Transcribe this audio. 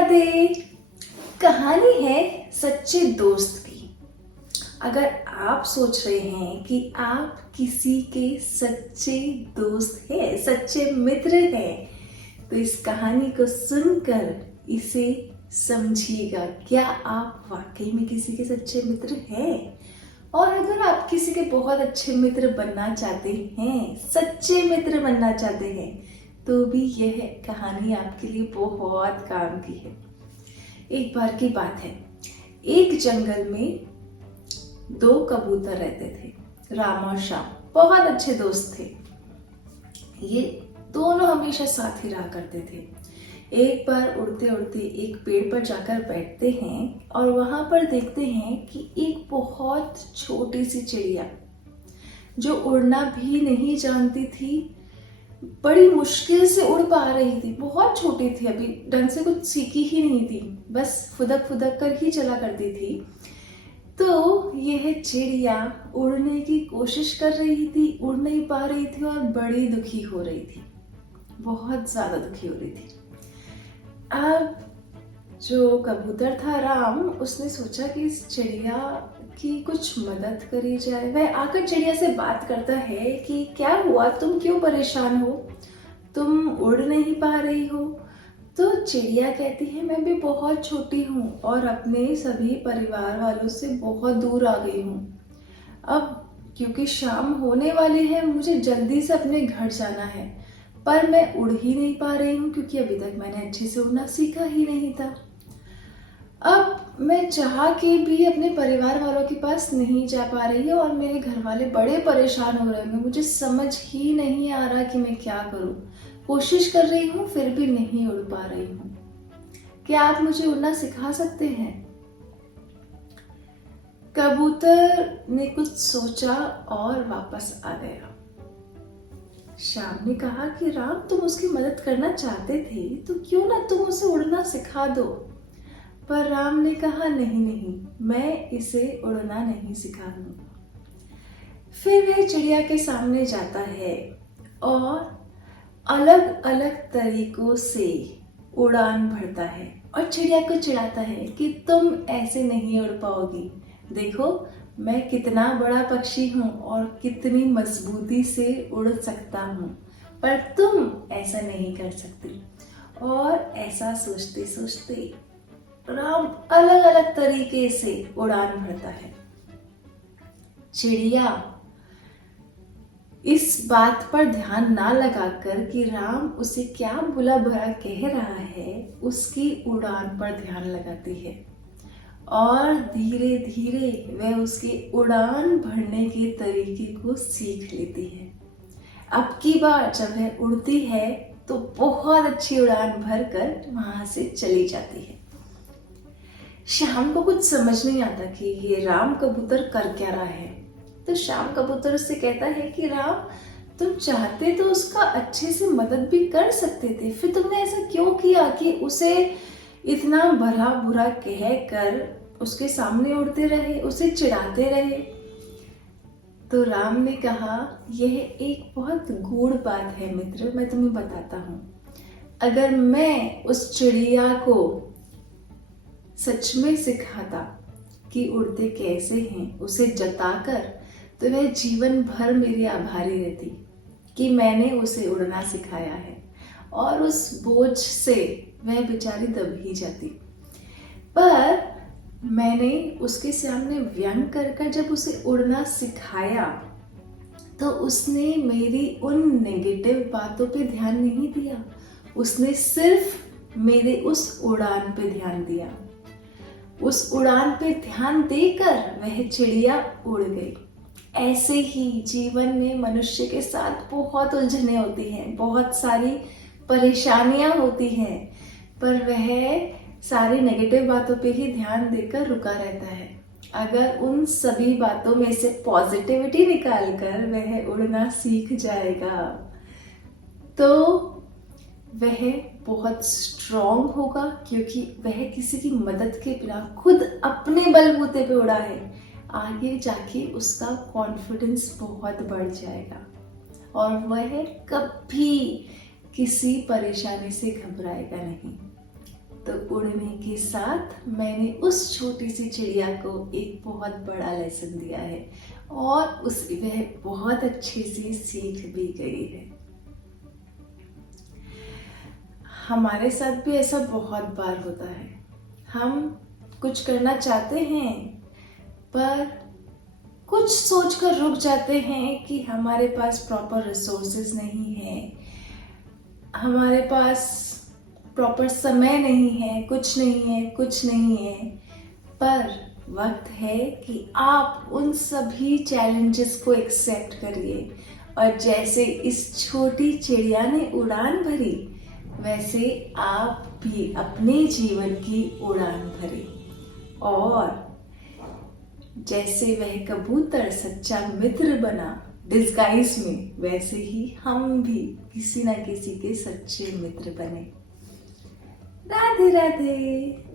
राधे। कहानी है सच्चे दोस्त की। अगर आप सोच रहे हैं कि आप किसी के सच्चे दोस्त हैं, सच्चे मित्र हैं, तो इस कहानी को सुनकर इसे समझिएगा। क्या आप वाकई में किसी के सच्चे मित्र हैं? और अगर आप किसी के बहुत अच्छे मित्र बनना चाहते हैं, सच्चे मित्र बनना चाहते हैं, तो भी यह कहानी आपके लिए बहुत काम की है। एक बार की बात है, एक जंगल में दो कबूतर रहते थे, राम और श्याम। बहुत अच्छे दोस्त थे। ये दोनों हमेशा साथ ही रहा करते थे। एक बार उड़ते उड़ते एक पेड़ पर जाकर बैठते हैं और वहां पर देखते हैं कि एक बहुत छोटी सी चिड़िया जो उड़ना भी नहीं जानती थी, बड़ी मुश्किल से उड़ पा रही थी। बहुत छोटी थी, अभी ढंग से कुछ सीखी ही नहीं थी, बस फुदक फुदक कर ही चला करती थी। तो यह चिड़िया उड़ने की कोशिश कर रही थी, उड़ नहीं पा रही थी और बड़ी दुखी हो रही थी, बहुत ज्यादा दुखी हो रही थी। अब जो कबूतर था राम, उसने सोचा कि इस चिड़िया की कुछ मदद करी जाए। वह आकर चिड़िया से बात करता है कि क्या हुआ, तुम क्यों परेशान हो, तुम उड़ नहीं पा रही हो। तो चिड़िया कहती है, मैं भी बहुत छोटी हूँ और अपने सभी परिवार वालों से बहुत दूर आ गई हूँ। अब क्योंकि शाम होने वाली है, मुझे जल्दी से अपने घर जाना है, पर मैं उड़ ही नहीं पा रही हूँ क्योंकि अभी तक मैंने अच्छे से उड़ना सीखा ही नहीं था। अब मैं चाह के भी अपने परिवार वालों के पास नहीं जा पा रही हूँ और मेरे घर वाले बड़े परेशान हो रहे हैं। मुझे समझ ही नहीं आ रहा कि मैं क्या करूँ। कोशिश कर रही हूँ फिर भी नहीं उड़ पा रही हूँ। क्या आप मुझे उड़ना सिखा सकते हैं? कबूतर ने कुछ सोचा और वापस आ गया। श्याम ने कहा कि राम, तुम उसकी मदद करना चाहते थे तो क्यों ना तुम उसे उड़ना सिखा दो। पर राम ने कहा, नहीं नहीं, मैं इसे उड़ना नहीं सिखाऊंगा। फिर वह चिड़िया के सामने जाता है और अलग अलग तरीकों से उड़ान भरता है और चिड़िया को चिढ़ाता है कि तुम ऐसे नहीं उड़ पाओगी। देखो मैं कितना बड़ा पक्षी हूँ और कितनी मजबूती से उड़ सकता हूँ, पर तुम ऐसा नहीं कर सकती। और ऐसा सोचते सोचते राम अलग अलग तरीके से उड़ान भरता है। चिड़िया इस बात पर ध्यान ना लगाकर कि राम उसे क्या बुरा भला कह रहा है, उसकी उड़ान पर ध्यान लगाती है और धीरे धीरे वह उसके उड़ान भरने के तरीके को सीख लेती है। अब की बार जब वह उड़ती है तो बहुत अच्छी उड़ान भरकर वहां से चली जाती है। श्याम को कुछ समझ नहीं आता कि ये राम कबूतर कर क्या रहा है। तो श्याम कबूतर उससे कहता है कि राम, तुम चाहते तो उसका अच्छे से मदद भी कर सकते थे, फिर तुमने ऐसा क्यों किया कि उसे इतना भला बुरा कह कर उसके सामने उड़ते रहे, उसे चिढ़ाते रहे। तो राम ने कहा, यह एक बहुत गूढ़ बात है मित्र, मैं तुम्हें बताता हूँ। अगर मैं उस चिड़िया को सच में सिखाता कि उड़ते कैसे हैं, उसे जताकर, तो वह जीवन भर मेरी आभारी रहती कि मैंने उसे उड़ना सिखाया है और उस बोझ से वह बेचारी दब ही जाती। पर मैंने उसके सामने व्यंग कर जब उसे उड़ना सिखाया तो उसने मेरी उन नेगेटिव बातों पे ध्यान नहीं दिया, उसने सिर्फ मेरे उस उड़ान पे ध्यान दिया। उस उड़ान पे ध्यान देकर वह चिड़िया उड़ गई। ऐसे ही जीवन में मनुष्य के साथ बहुत उलझने होती हैं, बहुत सारी परेशानियां होती हैं, पर वह सारी नेगेटिव बातों पे ही ध्यान देकर रुका रहता है। अगर उन सभी बातों में से पॉजिटिविटी निकालकर वह उड़ना सीख जाएगा तो वह बहुत स्ट्रॉन्ग होगा, क्योंकि वह किसी की मदद के बिना खुद अपने बलबूते पे उड़ा है। आगे जाके उसका कॉन्फिडेंस बहुत बढ़ जाएगा और वह कभी किसी परेशानी से घबराएगा नहीं। तो उड़ने के साथ मैंने उस छोटी सी चिड़िया को एक बहुत बड़ा लेसन दिया है और वह बहुत अच्छी सी सीख भी गई है। हमारे साथ भी ऐसा बहुत बार होता है। हम कुछ करना चाहते हैं पर कुछ सोचकर रुक जाते हैं कि हमारे पास प्रॉपर रिसोर्सेज नहीं है, हमारे पास प्रॉपर समय नहीं है, कुछ नहीं है। पर वक्त है कि आप उन सभी चैलेंजेस को एक्सेप्ट करिए और जैसे इस छोटी चिड़िया ने उड़ान भरी, वैसे आप भी अपने जीवन की उड़ान भरें। और जैसे वह कबूतर सच्चा मित्र बना डिस्गाइज में, वैसे ही हम भी किसी ना किसी के सच्चे मित्र बने। राधे राधे।